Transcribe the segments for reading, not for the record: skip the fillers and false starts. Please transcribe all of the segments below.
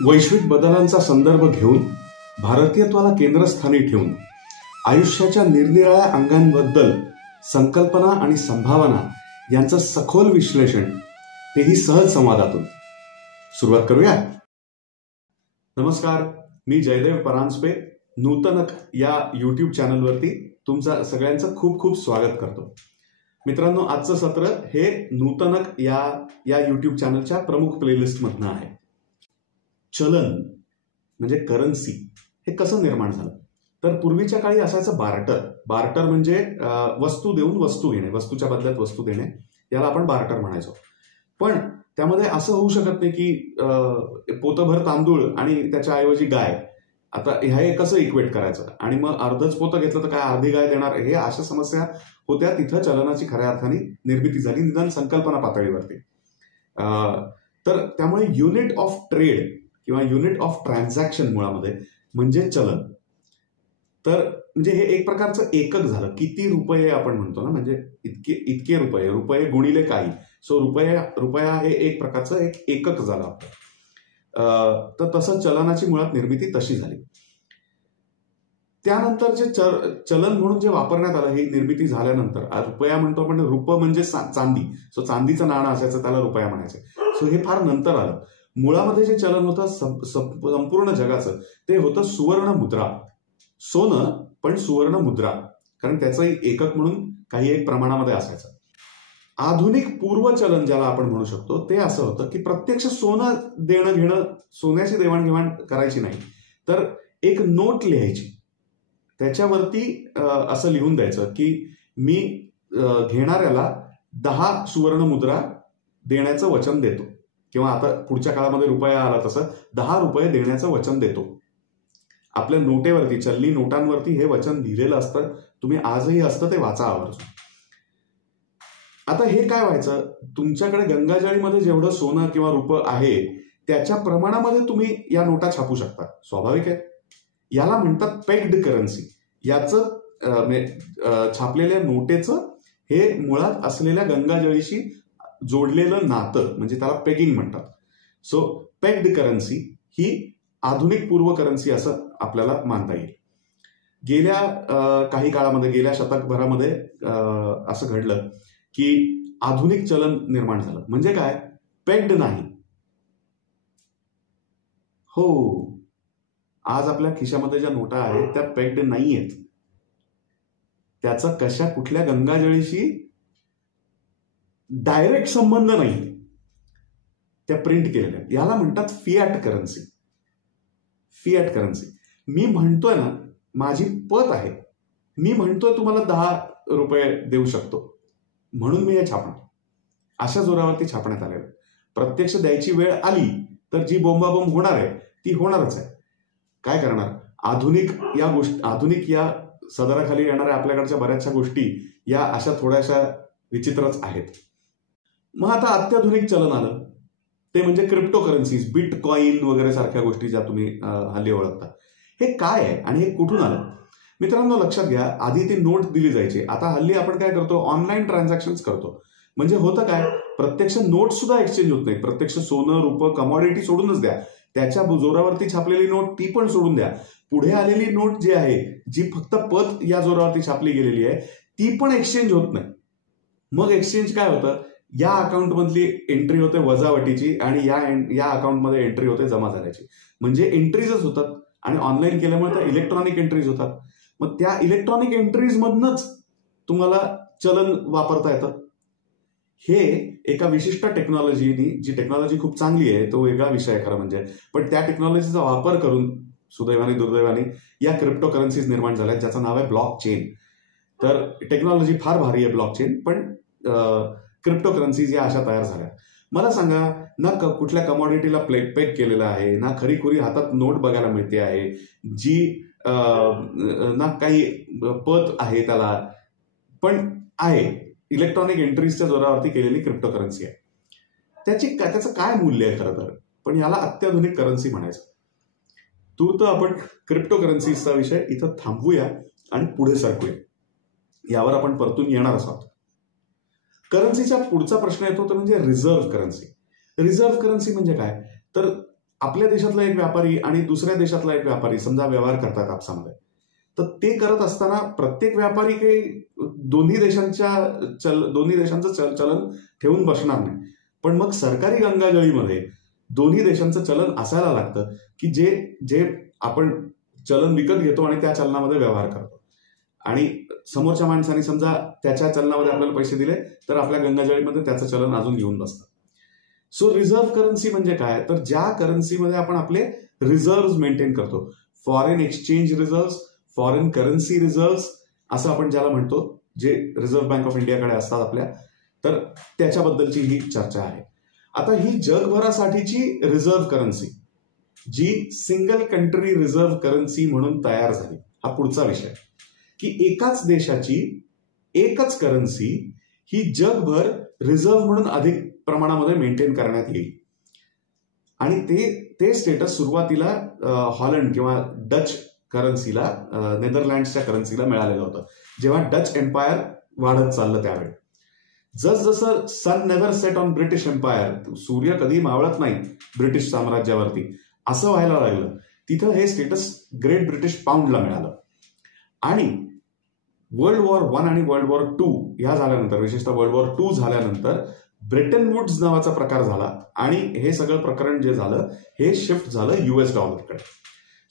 वैश्विक बदलांचा संदर्भ घेऊन भारतीयत्वाला केंद्रस्थानी ठेवून आयुष्याच्या निरनिराळ्या अंगांबद्दल संकल्पना आणि संभावना यांचं सखोल विश्लेषण, तेही सहज संवादातून. सुरुवात करूया. नमस्कार, मी जयदेव परांजपे नूतनक या यूट्यूब चॅनलवरती तुमचं सगळ्यांचं खूप खूप स्वागत करतो. मित्रांनो, आजचं सत्र हे नूतनक या यूट्यूब चॅनलच्या प्रमुख प्लेलिस्टमधनं आहे. चलन म्हणजे करन्सी हे कसं निर्माण झालं? तर पूर्वीच्या काळी असायचं बार्टर म्हणजे वस्तू देऊन वस्तू घेणे, वस्तूच्या बदल्यात वस्तू देणे, याला आपण बार्टर म्हणायचो. पण त्यामध्ये असं होऊ शकत नाही की पोतभर तांदूळ आणि त्याच्याऐवजी गाय, आता हे कसं इक्वेट करायचं, आणि मग अर्धच पोतं घेतलं तर काय अर्धी गाय देणार, हे अशा समस्या होत्या. तिथं चलनाची खऱ्या अर्थाने निर्मिती झाली, निदान संकल्पना पातळीवरती. तर त्यामुळे युनिट ऑफ ट्रेड किंवा युनिट ऑफ ट्रान्झॅक्शन मुळामध्ये म्हणजे चलन. तर म्हणजे हे एक प्रकारचं एकक झालं. किती रुपये आपण म्हणतो ना, म्हणजे इतके रुपये गुणिले काही, सो रुपया हे एक प्रकारचं एक एकक झालं आपलं. तर तसं चलनाची मुळात निर्मिती तशी झाली. त्यानंतर जे चलन म्हणून जे वापरण्यात आलं, ही निर्मिती झाल्यानंतर रुपया म्हणतो आपण. रुप म्हणजे चांदी, सो चांदीचं नाणं असायचं, त्याला रुपया म्हणायचे. सो हे फार नंतर आलं. मुळामध्ये जे चलन होतं संपूर्ण जगाचं, ते होतं सुवर्ण मुद्रा. सोनं पण सुवर्ण मुद्रा, कारण त्याचं एकक म्हणून काही एक प्रमाणामध्ये असायचं. आधुनिक पूर्व चलन ज्याला आपण म्हणू शकतो, ते असं होतं की प्रत्यक्ष सोनं देणं घेणं, सोन्याची देवाणघेवाण करायची नाही, तर एक नोट लिहायची, त्याच्यावरती असं लिहून द्यायचं की मी घेणाऱ्याला 10 सुवर्ण मुद्रा देण्याचं वचन देतो, किंवा आता पुढच्या काळामध्ये रुपया आला तसं 10 रुपये देण्याचं वचन देतो. आपल्या नोटेवरती, चलनी नोटांवरती हे वचन लिहिलेलं असतं. तुम्ही आजही असतं ते वाचा आवर्जून. आता हे काय व्हायचं, तुमच्याकडे गंगाजळीमध्ये जेवढं सोनं किंवा रुपं आहे त्याच्या प्रमाणामध्ये तुम्ही या नोटा छापू शकता. स्वाभाविक आहे. याला म्हणतात पेग्ड करन्सी. याचं छापलेल्या नोटेचं हे मुळात असलेल्या गंगाजळीशी जोडलेलं नातं, म्हणजे त्याला पेगिंग म्हणतात. सो पेग्ड करन्सी ही आधुनिक पूर्व करन्सी असं आपल्याला मानता येईल. गेल्या काही काळामध्ये, गेल्या शतकभरामध्ये असं घडलं की आधुनिक चलन निर्माण झालं. म्हणजे काय? पेग्ड नाही. हो, आज आपल्या खिशामध्ये ज्या नोटा आहेत त्या पेग्ड नाही आहेत. त्याचा कुठल्या गंगाजळीशी डायरेक्ट संबंध नाही, त्या प्रिंट केलेल्या. याला म्हणतात फियाट करन्सी. Fiat currency. मी म्हणतोय ना, माझी पत आहे, मी म्हणतोय तुम्हाला 10 रुपये देऊ शकतो, म्हणून मी हे छापणार. अशा जोरावरती छापण्यात आलेलं. प्रत्यक्ष द्यायची वेळ आली तर जी बोंबाबोंब होणार आहे ती होणारच आहे. काय करणार? आधुनिक या सदराखाली येणाऱ्या आपल्याकडच्या बऱ्याचशा गोष्टी या अशा थोड्याशा विचित्रच आहेत. मग आता अत्याधुनिक चलन आलं, ते म्हणजे क्रिप्टो करन्सीज, बिटकॉइन वगैरे सारख्या गोष्टी ज्या तुम्ही हल्ली ओळखता. हे काय आहे आणि हे कुठून आलं? मित्रांनो, लक्षात घ्या, आधी ती नोट दिली जायची. आता हल्ली आपण काय करतो, ऑनलाईन ट्रान्झॅक्शन्स करतो. म्हणजे होतं काय, प्रत्यक्ष नोट सुद्धा एक्सचेंज होत नाही. प्रत्यक्ष सोनं, रूपं, कमॉडिटी सोडूनच द्या, त्याच्या जोरावरती छापलेली नोट ती पण सोडून द्या. पुढे आलेली नोट जी आहे, जी फक्त पत या जोरावरती छापली गेलेली आहे, ती पण एक्सचेंज होत नाही. मग एक्सचेंज काय होतं, या अकाउंटमधली एंट्री होते वजावटीची आणि या अकाउंटमध्ये एंट्री होते जमा झाल्याची. म्हणजे एंट्रीजच होतात, आणि ऑनलाईन केल्यामुळे त्या इलेक्ट्रॉनिक एंट्रीज होतात. मग त्या इलेक्ट्रॉनिक एंट्रीज मधनच तुम्हाला चलन वापरता येतं. हे एका विशिष्ट टेक्नॉलॉजीनी, जी टेक्नॉलॉजी खूप चांगली आहे, तो वेगळा विषय आहे खरं म्हणजे, पण त्या टेक्नॉलॉजीचा वापर करून सुदैवाने दुर्दैवाने या क्रिप्टो करन्सीज निर्माण झाल्या, ज्याचं नाव आहे ब्लॉक चेन. तर टेक्नॉलॉजी फार भारी आहे ब्लॉक चेन, पण क्रिप्टो करन्सीज या अशा तयार झाल्या. मला सांगा ना, कुठल्या कमॉडिटीला पेग केलेलं आहे ना, खरीखुरी हातात नोट बघायला मिळते आहे, जी ना काही पत आहे त्याला, पण आहे इलेक्ट्रॉनिक एंट्रीजच्या जोरावरती केलेली क्रिप्टो करन्सी आहे. त्याचं काय मूल्य आहे खरं तर, पण याला अत्याधुनिक करन्सी म्हणायचं. तूर्त आपण क्रिप्टो करन्सीजचा विषय इथं थांबवूया आणि पुढे सरकूया. यावर आपण परतून येणार आहोत. करन्सीचा पुढचा प्रश्न येतो तो म्हणजे रिझर्व्ह करन्सी. रिझर्व्ह करन्सी म्हणजे काय? तर आपल्या देशातला एक व्यापारी आणि दुसऱ्या देशातला एक व्यापारी समजा व्यवहार करतात कापसामध्ये, तर ते करत असताना प्रत्येक व्यापारी काही दोन्ही देशांचं चलन ठेवून बसणार नाही. पण मग सरकारी गंगाजळीमध्ये दोन्ही देशांचं चलन असायला लागतं की जे आपण चलन विकत घेतो आणि त्या चलनामध्ये व्यवहार करतो. आणि समोरच्या माणसाने समजा त्याच्या चलनामध्ये आपल्याला पैसे दिले तर आपल्या गंगाजळीमध्ये त्याचं चलन अजून घेऊन बसतं. सो रिझर्व्ह करन्सी म्हणजे काय, तर ज्या करन्सीमध्ये आपण आपले रिझर्व्ह मेंटेन करतो, foreign exchange reserve, foreign currency reserve असं आपण ज्याला म्हणतो, जे रिझर्व्ह बँक ऑफ इंडियाकडे असतात आपल्या, तर त्याच्याबद्दलची ही चर्चा आहे. आता ही जगभरासाठीची रिझर्व्ह करन्सी जी सिंगल कंट्री रिझर्व्ह करन्सी म्हणून तयार झाली, हा पुढचा विषय, की एकाच देशाची एकच करन्सी ही जगभर रिझर्व्ह म्हणून अधिक प्रमाणामध्ये मेंटेन करण्यात येईल. आणि ते स्टेटस सुरुवातीला हॉलंड किंवा डच करन्सीला, नेदरलँड्सच्या करन्सीला मिळालेलं होतं जेव्हा डच एम्पायर वाढत चाललं त्यावेळी. जसजसं sun never set on British empire, सूर्य कधी मावळत नाही ब्रिटिश साम्राज्यावरती, असं व्हायला लागलं, तिथं हे स्टेटस ग्रेट ब्रिटिश पाऊंडला मिळालं. आणि वर्ल्ड वॉर 1 आणि वर्ल्ड वॉर 2 ह्या झाल्यानंतर, विशेषतः वर्ल्ड वॉर 2 झाल्यानंतर ब्रिटन वुड्स नावाचा प्रकार झाला आणि हे सगळं प्रकरण जे झालं हे शिफ्ट झालं US डॉलरकडे.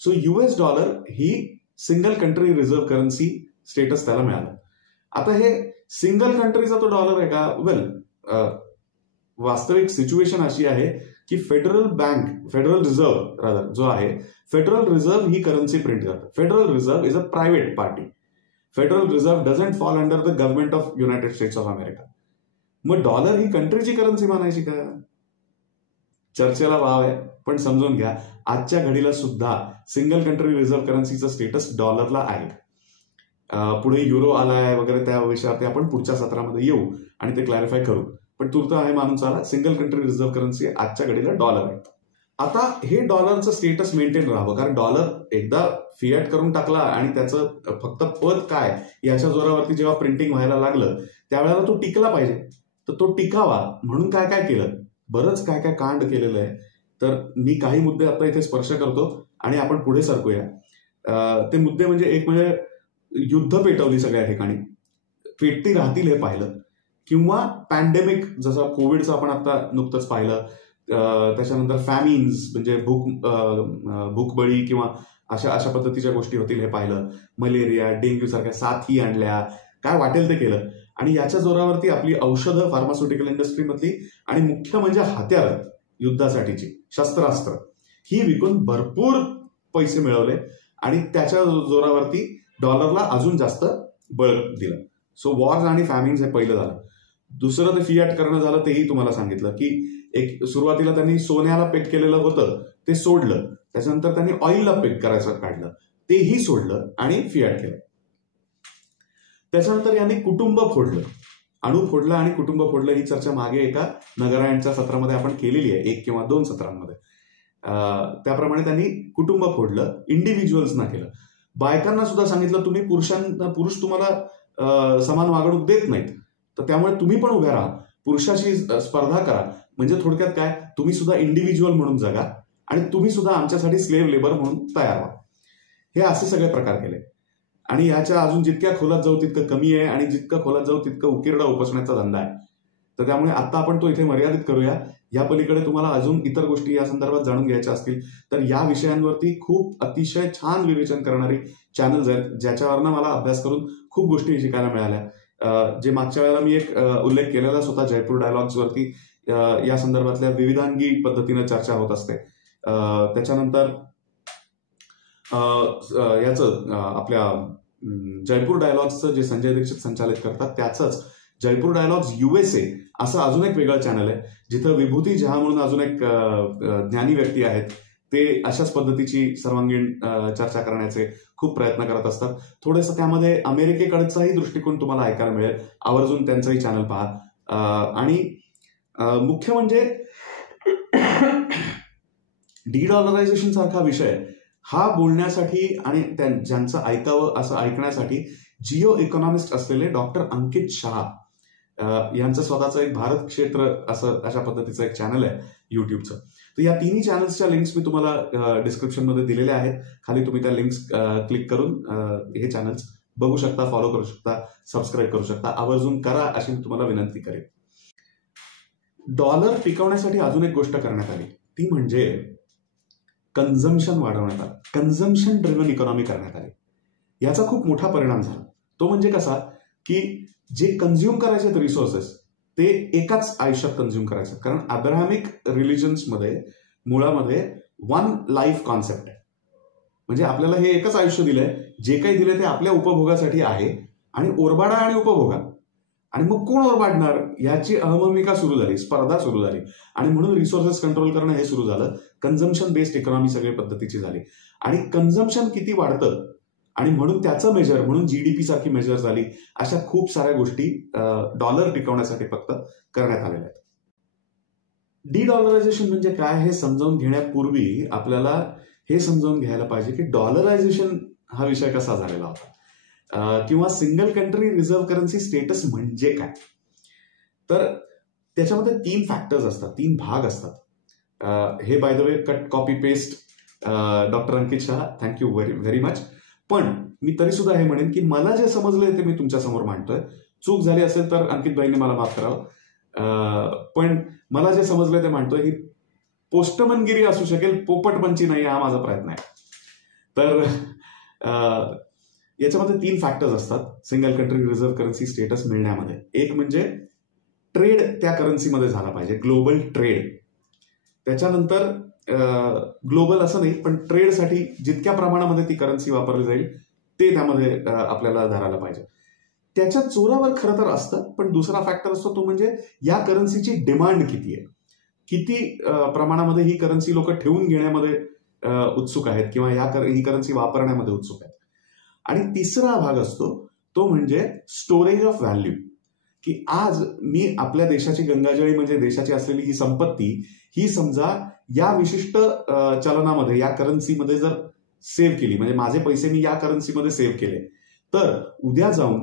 सो US डॉलर ही single country reserve currency status त्याला मिळालं. आता हे सिंगल कंट्रीचा तो डॉलर आहे का? वेल, वास्तविक सिच्युएशन अशी आहे की फेडरल रिझर्व्ह जो आहे, फेडरल रिझर्व्ह ही करन्सी प्रिंट करतं. Federal reserve is a private party. Federal reserve doesn't fall under the government of United states of America. मग डॉलर ही कंट्रीची करन्सी मानायची का? चर्चेला वाव आहे, पण समजून घ्या, आजच्या घडीला सुद्धा सिंगल कंट्री रिझर्व्ह करन्सीचं स्टेटस डॉलरला आहे. पुढे युरो आलाय वगैरे, त्या विषयावरती आपण पुढच्या सत्रामध्ये येऊ आणि ते क्लॅरिफाय करू. पण तूर्त आहे मानून चाला, सिंगल कंट्री रिझर्व्ह करन्सी आजच्या घडीला डॉलर आहे. आता हे डॉलरचं स्टेटस मेंटेन राहावं, कारण डॉलर एकदा फिएट करून टाकला आणि त्याचं फक्त पद काय याच्या जोरावरती जेव्हा प्रिंटिंग व्हायला लागलं त्यावेळेला तो टिकला पाहिजे. तर तो टिकावा म्हणून काय काय केलं, बरंच काय काय कांड केलेलं आहे. तर मी काही मुद्दे आता इथे स्पर्श करतो आणि आपण पुढे सरकूया. ते मुद्दे म्हणजे, एक म्हणजे युद्ध पेटवली सगळ्या ठिकाणी, पेटती राहतील हे पाहिलं, किंवा पॅन्डेमिक जसं कोविडचं आपण आता नुकतंच पाहिलं, त्याच्यानंतर फॅमिन्स म्हणजे भूकबळी किंवा अशा पद्धतीच्या गोष्टी होतील हे पाहिलं, मलेरिया, डेंग्यू सारख्या साथी आणल्या, काय वाटेल ते केलं. आणि याच्या जोरावरती आपली औषधं, फार्मास्युटिकल इंडस्ट्रीमधली आणि मुख्य म्हणजे हत्यारं, युद्धासाठीची शस्त्रास्त्र, ही विकून भरपूर पैसे मिळवले आणि त्याच्या जोरावरती डॉलरला अजून जास्त बळ दिलं. सो वॉर्स आणि फॅमिन्स हे पहिलं झालं. दुसरं ते फियाट करणं झालं, तेही तुम्हाला सांगितलं की एक सुरुवातीला त्यांनी सोन्याला पेक केलेलं होतं ते सोडलं, त्याच्यानंतर त्यांनी ऑइलला पेक करायचं काढलं, तेही सोडलं आणि फियाट केलं. त्याच्यानंतर यांनी कुटुंब फोडलं, अणू फोडला आणि कुटुंब फोडलं. ही चर्चा मागे एका नगरायणच्या सत्रामध्ये आपण केलेली आहे, 1 किंवा 2 सत्रांमध्ये. त्याप्रमाणे त्यांनी कुटुंब फोडलं, इंडिव्हिज्युअल्सना केलं. बायकांना सुद्धा सांगितलं तुम्ही पुरुष तुम्हाला समान वागणूक देत नाहीत, तर त्यामुळे तुम्ही पण उभ्या राहा, पुरुषाशी स्पर्धा करा. म्हणजे थोडक्यात काय, तुम्ही सुद्धा इंडिव्हिज्युअल म्हणून जगा आणि तुम्ही सुद्धा आमच्यासाठी स्लेव्ह लेबर म्हणून तयार व्हा. हे असे सगळे प्रकार केले. आणि याच्या अजून जितक्या खोलात जाऊ तितकं कमी आहे आणि जितकं खोलात जाऊ तितकं उकिरडा उपसण्याचा धंदा आहे. तर त्यामुळे आता आपण तो इथे मर्यादित करूया. या पलीकडे तुम्हाला अजून इतर गोष्टी या संदर्भात जाणून घ्यायच्या असतील तर या विषयांवरती खूप अतिशय छान विवेचन करणारी चॅनल्स आहेत, ज्याच्यावरनं मला अभ्यास करून खूप गोष्टी शिकायला मिळाल्या. जे मागच्या वेळेला मी एक उल्लेख केलेलाच होता, जयपूर डायलॉग्सवरती या संदर्भातल्या विविधांगी पद्धतीने चर्चा होत असते. त्याच्यानंतर याचं आपल्या जयपूर डायलॉग्सचं जे संजय दीक्षित संचालित करतात त्याचंच जयपूर डायलॉग्स USA असं अजून एक वेगळं चॅनल आहे, जिथं विभूती झा म्हणून अजून एक ज्ञानी व्यक्ती आहेत, ते अशाच पद्धतीची सर्वांगीण चर्चा करण्याचे खूप प्रयत्न करत असतात. थोडंसं त्यामध्ये अमेरिकेकडचाही दृष्टिकोन तुम्हाला ऐकायला मिळेल, आवर्जून त्यांचंही चॅनल पहा. आणि मुख्य म्हणजे डिडॉलरायझेशन सारखा विषय हा बोलण्यासाठी आणि ज्यांचं ऐकावं असं ऐकण्यासाठी जिओ इकॉनॉमिस्ट असलेले डॉक्टर अंकित शहा यांचं स्वतःचं एक भारत क्षेत्र असं अशा पद्धतीचं एक चॅनल आहे युट्यूबचं. तर या तिन्ही चॅनल्सच्या लिंक्स मी तुम्हाला डिस्क्रिप्शनमध्ये दिलेल्या आहेत. खाली तुम्ही त्या लिंक्स क्लिक करून हे चॅनल्स बघू शकता, फॉलो करू शकता, सबस्क्राईब करू शकता. आवर्जून करा अशी मी तुम्हाला विनंती करेन. डॉलर टिकवण्यासाठी अजून एक गोष्ट करण्यात आली, ती म्हणजे कन्झम्पशन वाढवण्यात आलं. कन्झम्पशन ड्रिव्हन इकॉनॉमी करण्यात आली. याचा खूप मोठा परिणाम झाला. तो म्हणजे कसा, की जे कन्झ्युम करायचे रिसोर्सेस ते एकाच आयुष्यात कन्झ्युम करायचं. कारण अब्राहमिक रिलिजन्समध्ये मुळामध्ये वन लाईफ कॉन्सेप्ट आहे. म्हणजे आपल्याला हे एकच आयुष्य दिलंय, जे काही दिलंय ते आपल्या उपभोगासाठी आहे आणि ओरबाडा आणि उपभोगा. आणि मग कोण ओरबाडणार याची अहममिका सुरू झाली, स्पर्धा सुरू झाली आणि म्हणून रिसोर्सेस कंट्रोल करणं हे सुरू झालं. कन्झम्पशन बेस्ड इकॉनॉमी सगळी पद्धतीची झाली आणि कन्झम्पशन किती वाढतं आणि म्हणून त्याचं मेजर म्हणून जीडीपी सारखी मेजर झाली. अशा खूप साऱ्या गोष्टी डॉलर टिकवण्यासाठी फक्त करण्यात आलेल्या आहेत. डीडॉलरायझेशन म्हणजे काय हे समजावून घेण्यापूर्वी आपल्याला हे समजावून घ्यायला पाहिजे की डॉलरायझेशन हा विषय कसा झालेला होता किंवा single country reserve currency status म्हणजे काय. तर त्याच्यामध्ये 3 फॅक्टर्स असतात, 3 भाग असतात. हे by the way cut copy paste doctor Ankit Shah, thank you very much. पण मी तरी सुद्धा हे म्हणेन की मला जे समजलंय ते मी तुमच्या समोर मांडतोय. चूक झाली असेल तर अंकित भाईंनी मला माफ करावं. पण मला जे समजलंय ते मांडतोय. ही पोस्टमनगिरी असू शकेल, पोपटपंची नाही, हा माझा प्रयत्न आहे. तर याच्यामध्ये 3 फॅक्टर्स असतात single country reserve currency status मिळण्यामध्ये. एक म्हणजे ट्रेड त्या करन्सीमध्ये झाला पाहिजे, ग्लोबल ट्रेड. त्याच्यानंतर ग्लोबल असं नाही पण ट्रेडसाठी जितक्या प्रमाणामध्ये ती करन्सी वापरली जाईल ते त्यामध्ये आपल्याला धरायला पाहिजे. त्याच्या जोरावर खरं तर असतं. पण दुसरा फॅक्टर असतो तो म्हणजे या करन्सीची डिमांड किती आहे, किती प्रमाणामध्ये ही करन्सी लोक ठेवून घेण्यामध्ये उत्सुक आहेत किंवा ही करन्सी वापरण्यामध्ये उत्सुक आहेत. आणि तिसरा भाग असतो तो म्हणजे स्टोरेज ऑफ व्हॅल्यू, की आज मी आपल्या देशाची गंगाजळी म्हणजे देशाची असलेली ही संपत्ती ही समजा या विशिष्ट चलनामध्ये या करन्सीमध्ये जर सेव्ह केली, म्हणजे माझे पैसे मी या करन्सीमध्ये सेव्ह केले, तर उद्या जाऊन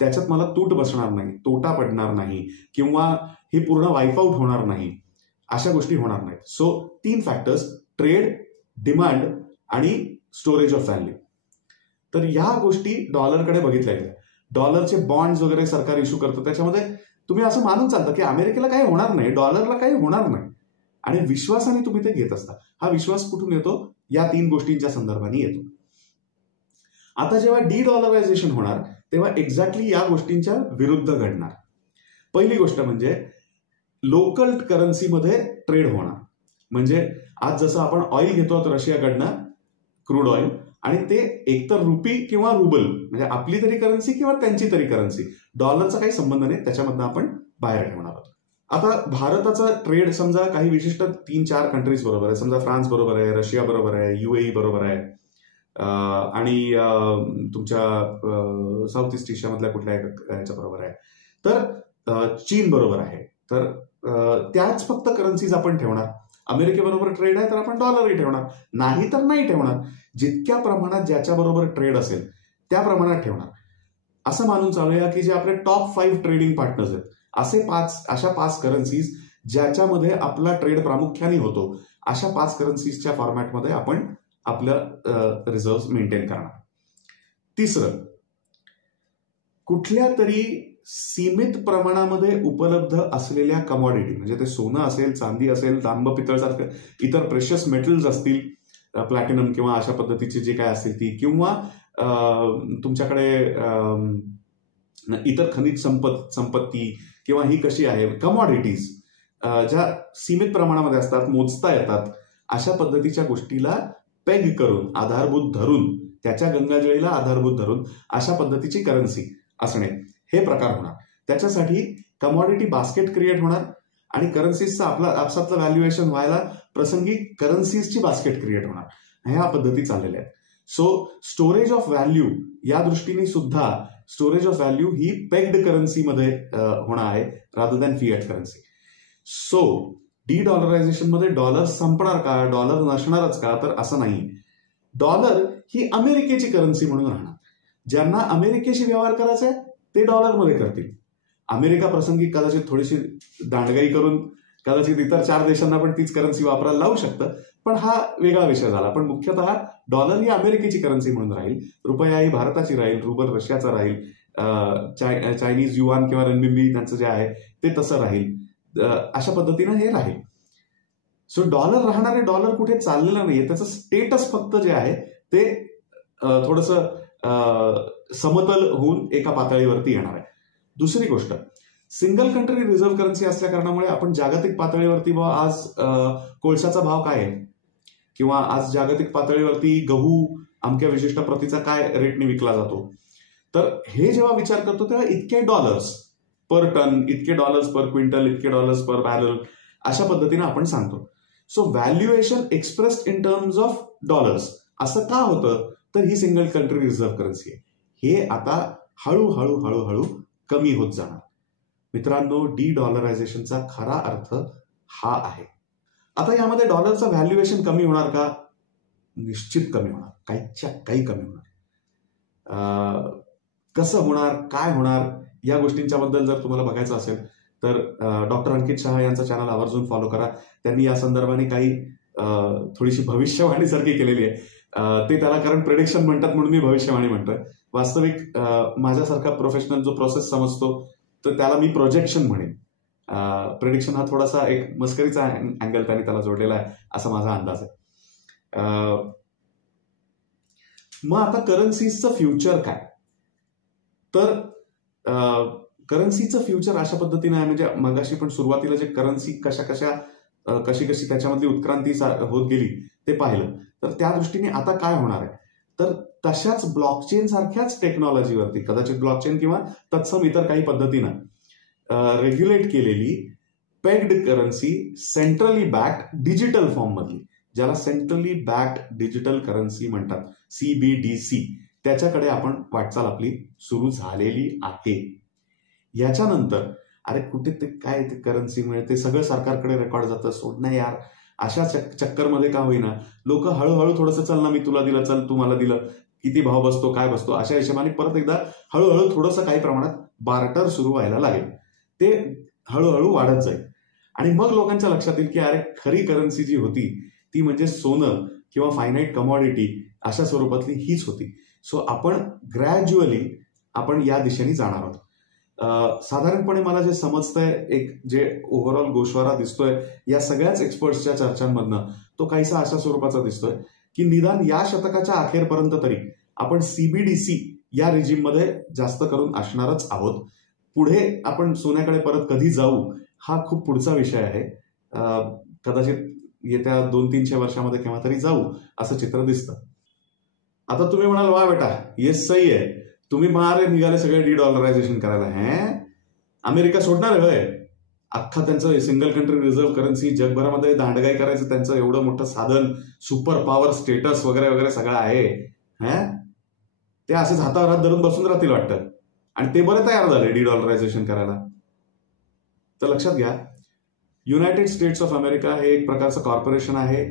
त्याच्यात मला तूट बसणार नाही, तोटा पडणार नाही किंवा हे पूर्ण वाईपआउट होणार नाही, अशा गोष्टी होणार नाहीत. सो 3 फॅक्टर्स, ट्रेड, डिमांड आणि स्टोरेज ऑफ व्हॅल्यू. तर या गोष्टी डॉलरकडे बघितल्या गेल्या. डॉलरचे बॉन्ड्स वगैरे सरकार इश्यू करतं, त्याच्यामध्ये तुम्ही असं मानून चालतं की अमेरिकेला काही होणार नाही, डॉलरला काही होणार नाही आणि विश्वासाने तुम्ही ते घेत असता. हा विश्वास कुठून येतो? या 3 गोष्टींच्या संदर्भाने येतो. आता जेव्हा डीडॉलरायझेशन होणार तेव्हा एक्झॅक्टली या गोष्टींच्या विरुद्ध घडणार. पहिली गोष्ट म्हणजे लोकल करन्सीमध्ये ट्रेड होणार. म्हणजे आज जसं आपण ऑइल घेतो रशियाकडनं, क्रूड ऑइल, आणि ते एकतर रुपी किंवा रुबल म्हणजे आपली तरी करन्सी किंवा त्यांची तरी करन्सी, डॉलरचा काही संबंध नाही, त्याच्यामधनं आपण बाहेर ठेवणार आहोत. आता भारताचा ट्रेड समजा काही विशिष्ट 3-4 कंट्रीज बरोबर आहे. समजा फ्रान्स बरोबर आहे, रशिया बरोबर आहे, UAE बरोबर आहे आणि तुमच्या साऊथ ईस्ट एशियामधल्या कुठल्या याच्या बरोबर आहे, तर चीन बरोबर आहे. तर त्याच फक्त करन्सीज आपण ठेवणार. अमेरिकेबरोबर ट्रेड आहे तर आपण डॉलरही ठेवणार, नाही तर नाही ठेवणार. जितक्या प्रमाणात ज्याच्याबरोबर ट्रेड असेल त्या प्रमाणात ठेवणार. असं मानून चालूया की जे आपले टॉप 5 ट्रेडिंग पार्टनर्स आहेत अशा 5 करन्सीज ज्याच्यामध्ये आपला ट्रेड प्रामुख्याने होतो, अशा 5 करन्सीजच्या फॉर्मॅटमध्ये आपण आपलं रिझर्व्ह मेंटेन करणार. तिसरं, कुठल्या तरी सीमित प्रमाणामध्ये उपलब्ध असलेल्या कमॉडिटी, म्हणजे ते सोनं असेल, चांदी असेल, तांब पितळ सारखं इतर प्रेशियस मेटल्स असतील, प्लॅटिनम किंवा अशा पद्धतीची जी काय असतील ती, किंवा तुमच्याकडे इतर खनिज संपत्ती किंवा ही कशी आहे कमॉडिटीज ज्या सीमित प्रमाणामध्ये असतात, मोजता येतात, अशा पद्धतीच्या गोष्टीला पेग करून, आधारभूत धरून, त्याच्या गंगाजळीला आधारभूत धरून अशा पद्धतीची करन्सी असणे हे प्रकार होणार. त्याच्यासाठी कमॉडिटी बास्केट क्रिएट होणार आणि करन्सीजचं आपसातलं व्हॅल्युएशन व्हायला प्रसंगी करन्सीजची बास्केट क्रिएट होणार. ह्या पद्धती चाललेल्या आहेत. सो स्टोरेज ऑफ व्हॅल्यू या दृष्टीने सुद्धा स्टोरेज ऑफ व्हॅल्यू ही पेग्ड करन्सीमध्ये होणार आहे rather than fiat currency. So डीडॉलरायझेशनमध्ये डॉलर संपणार का, डॉलर नसणारच का, तर असं नाही. डॉलर ही अमेरिकेची करन्सी म्हणून राहणार. ज्यांना अमेरिकेशी व्यवहार करायचा आहे ते डॉलरमध्ये करतील. अमेरिका प्रसंगी कदाचित थोडीशी दांडगाई करून कदाचित इतर 4 देशांना पण तीच करन्सी वापरायला लावू शकतं, पण हा वेगळा विषय झाला. पण मुख्यतः डॉलर ही अमेरिकेची करन्सी म्हणून राहील, रुपया ही भारताची राहील, रुबल रशियाचा राहील, चायनीज युआन किंवा रनमिंबी त्यांचं जे आहे ते तसं राहील. अशा पद्धतीनं हे राहील. सो डॉलर राहणारे डॉलर कुठे चाललेलं नाहीये, त्याचं स्टेटस फक्त जे आहे ते थोडंसं समतल होऊन एका पातळीवरती येणार आहे. दुसरी गोष्ट, सिंगल कंट्री रिझर्व्ह करन्सी असल्या कारणामुळे आपण जागतिक पातळीवरती आज कोळशाचा भाव काय आहे किंवा आज जागतिक पातळीवरती गहू अमक्या विशिष्ट प्रतीचा काय रेटने विकला जातो, तर हे जेव्हा विचार करतो तेव्हा इतके डॉलर्स पर टन, इतके डॉलर्स पर क्विंटल, इतके डॉलर्स पर बॅरल अशा पद्धतीने आपण सांगतो. So valuation expressed in terms of dollars असं का होतं, तर ही सिंगल कंट्री रिझर्व्ह करन्सी आहे. हे आता हळूहळू हळूहळू कमी होत जाणार. मित्रांनो, डी डॉलरायझेशनचा खरा अर्थ हा आहे. आता यामध्ये डॉलरचं व्हॅल्युएशन कमी होणार का? निश्चित कमी होणार, काहीच्या काही कमी होणार. कसं होणार, काय होणार, या गोष्टींच्या बद्दल जर तुम्हाला बघायचं असेल तर डॉक्टर अंकित शहा यांचा चॅनल आवर्जून फॉलो करा. त्यांनी या संदर्भाने काही थोडीशी भविष्यवाणी सारखी केलेली आहे. ते त्याला कारण प्रेडिक्शन म्हणतात म्हणून मी भविष्यवाणी म्हणतोय. वास्तविक माझ्यासारखा प्रोफेशनल जो प्रोसेस समजतो तर त्याला मी प्रोजेक्शन म्हणेन. प्रेडिक्शन हा थोडासा एक मस्करीचा अँगल त्यांनी त्याला जोडलेला आहे असा माझा अंदाज आहे. मग आता करन्सीजचं फ्युचर काय, तर करन्सीचं फ्युचर अशा पद्धतीने आहे, म्हणजे मगाशी पण सुरुवातीला जे करन्सी कशी त्याच्यामधली उत्क्रांती होत गेली ते पाहिलं, तर त्या दृष्टीने आता काय होणार आहे, तर तशाच ब्लॉकचेन सारख्याच टेक्नॉलॉजीवरती कदाचित ब्लॉकचेन किंवा तत्सम इतर काही पद्धतीनं रेग्युलेट केलेली pegged currency, centrally backed digital form मधली, ज्याला सेंट्रली बॅक्ड डिजिटल करन्सी म्हणतात, CBDC, त्याच्याकडे आपण वाटचाल आपली सुरू झालेली आहे. याच्यानंतर अरे कुठे ते काय ते करन्सी मिळते, सगळं सरकारकडे रेकॉर्ड जातं, सोड ना यार, अशा चक्करमध्ये का होईना लोक हळूहळू थोडंसं, चल ना मी तुला दिलं, चल तू मला दिलं, किती भाव बसतो काय बसतो, अशा हिशोबाने परत एकदा हळूहळू थोडंसं काही प्रमाणात बार्टर सुरू व्हायला लागेल. ते हळूहळू वाढत जाईल आणि मग लोकांच्या लक्षात येईल की अरे खरी करन्सी जी होती ती म्हणजे सोनं किंवा फायनाईट कमॉडिटी अशा स्वरूपातली हीच होती. सो आपण ग्रॅज्युअली आपण या दिशेने जाणार आहोत. साधारणपणे मला जे समजतंय, एक जे ओव्हरऑल गोषवारा दिसतोय या सगळ्याच एक्सपर्ट्सच्या चर्चांमधनं, तो काहीसा अशा स्वरूपाचा दिसतोय की निदान या शतकाच्या अखेरपर्यंत तरी आपण CBDC या रिजिम मध्ये जास्त करून असणारच आहोत. पुढे आपण सोन्याकडे परत कधी जाऊ हा खूप पुढचा विषय आहे. कदाचित येत्या 200-300 वर्षामध्ये केव्हा तरी जाऊ असं चित्र दिसतं. आता तुम्ही म्हणाल वा बेटा ये सही आहे, तुम्ही मारे निघाले सगळे डी डॉलरायझेशन करायला. अमेरिका सोडणार आहे, अख्खा त्यांचं सिंगल कंट्री रिझर्व्ह करन्सी जगभरामध्ये दांडगाई करायचं त्यांचं एवढं मोठं साधन, सुपर पॉवर स्टेटस वगैरे वगैरे सगळं आहे. ते असेच हातावर हात धरून बसून राहतील वाटतं, आणि ते बरे तयार झाले डी डॉलरायझेशन करायला. तर लक्षात घ्या, युनायटेड स्टेट्स ऑफ अमेरिका हे एक प्रकारचं कॉर्पोरेशन आहे.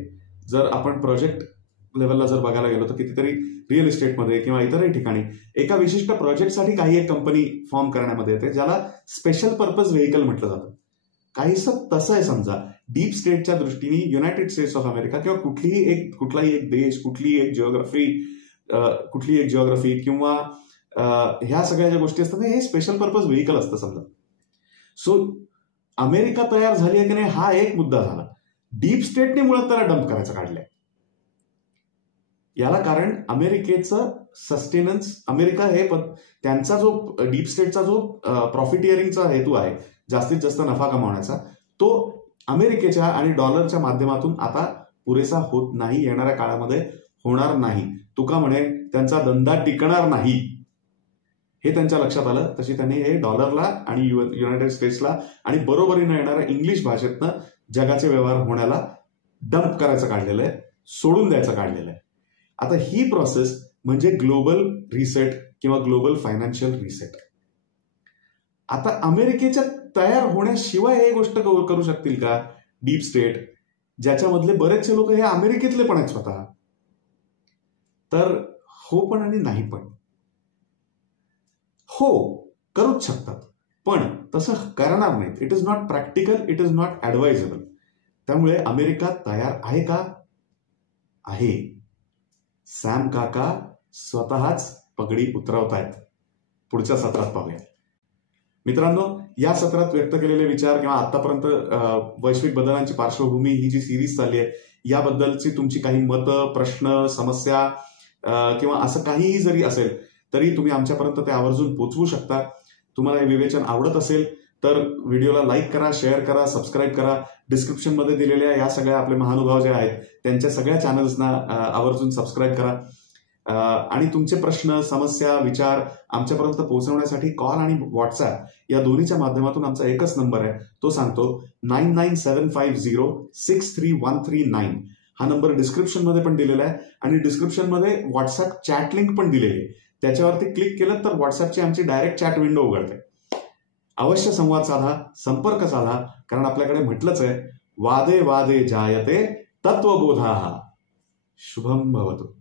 जर आपण प्रोजेक्ट लेवलला जर बघायला गेलो तर कितीतरी रिअल इस्टेटमध्ये किंवा इतरही ठिकाणी एका विशिष्ट प्रोजेक्टसाठी काही एक कंपनी फॉर्म करण्यामध्ये येते, ज्याला स्पेशल पर्पज व्हेकल म्हटलं जातं. काहीसं तसं आहे समजा. डीप स्टेटच्या दृष्टीने युनायटेड स्टेट्स ऑफ अमेरिका किंवा कुठलाही एक देश, कुठलीही एक जिओग्राफी किंवा ह्या सगळ्या ज्या गोष्टी असतात हे स्पेशल पर्पज व्हेकल असतं समजा. सो अमेरिका तयार झाली आहे की नाही हा एक मुद्दा झाला. डीप स्टेटने मुळात त्याला डंप करायचं काढलंय. याला कारण अमेरिकेचं सस्टेनन्स, अमेरिका हे त्यांचा जो डीप स्टेटचा जो प्रॉफिटिअरिंगचा हेतू आहे, जास्तीत जास्त नफा कमावण्याचा, तो अमेरिकेच्या आणि डॉलरच्या माध्यमातून आता पुरेसा होत नाही, येणाऱ्या काळामध्ये होणार नाही. तुका म्हणे त्यांचा धंदा टिकणार नाही हे त्यांच्या लक्षात आलं. तशी त्यांनी हे डॉलरला आणि युनायटेड स्टेट्सला आणि बरोबरीनं येणाऱ्या इंग्लिश भाषेतनं जगाचे व्यवहार होण्याला डंप करायचं काढलेलं आहे, सोडून द्यायचं काढलेलं आहे. आता ही प्रोसेस म्हणजे ग्लोबल रिसेट किंवा ग्लोबल फायनान्शियल रिसेट. आता अमेरिकेच्या तयार होण्याशिवाय हे गोष्ट करू शकतील का डीप स्टेट, ज्याच्यामधले बरेचसे लोक हे अमेरिकेतले पण आहेत स्वतः? तर हो पण आणि नाही पण. हो करूच शकतात, पण तसं करणार नाहीत. It is not practical, it is not advisable. त्यामुळे अमेरिका तयार आहे का? आहे. सॅम काका स्वतःच पगडी उतरवतायत. पुढच्या सत्रात पाहूया. मित्रांनो, या सत्रात व्यक्त केलेले विचार किंवा आतापर्यंत वैश्विक बदलांची पार्श्वभूमी ही जी सिरीज चालली आहे याबद्दलची तुमची काही मतं, प्रश्न, समस्या किंवा असं काहीही जरी असेल तरी तुम्ही आमच्यापर्यंत ते आवर्जून पोचवू शकता. तुम्हाला हे विवेचन आवडत असेल तर व्हिडिओला लाईक करा, शेअर करा, सबस्क्राईब करा. डिस्क्रिप्शनमध्ये दिलेल्या या सगळ्या आपले महानुभाव जे आहेत त्यांच्या सगळ्या चॅनल्सना आवर्जून सबस्क्राईब करा. आणि तुमचे प्रश्न, समस्या, विचार आमच्यापर्यंत पोहोचवण्यासाठी कॉल आणि व्हॉट्सॲप या दोन्हीच्या माध्यमातून आमचा एकच नंबर आहे, तो सांगतो 9975063139. हा नंबर डिस्क्रिप्शनमध्ये पण दिलेला आहे आणि डिस्क्रिप्शनमध्ये व्हॉट्सॲप चॅट लिंक पण दिलेली आहे. त्याच्यावरती क्लिक केलं तर व्हॉट्सॲपची आमची डायरेक्ट चॅट विंडो उघडते. अवश्य संवाद साधा, संपर्क साधा, कारण आपल्याकडे म्हटलंच आहे, वादे वादे जायते तत्वबोधाः. शुभम भवतु.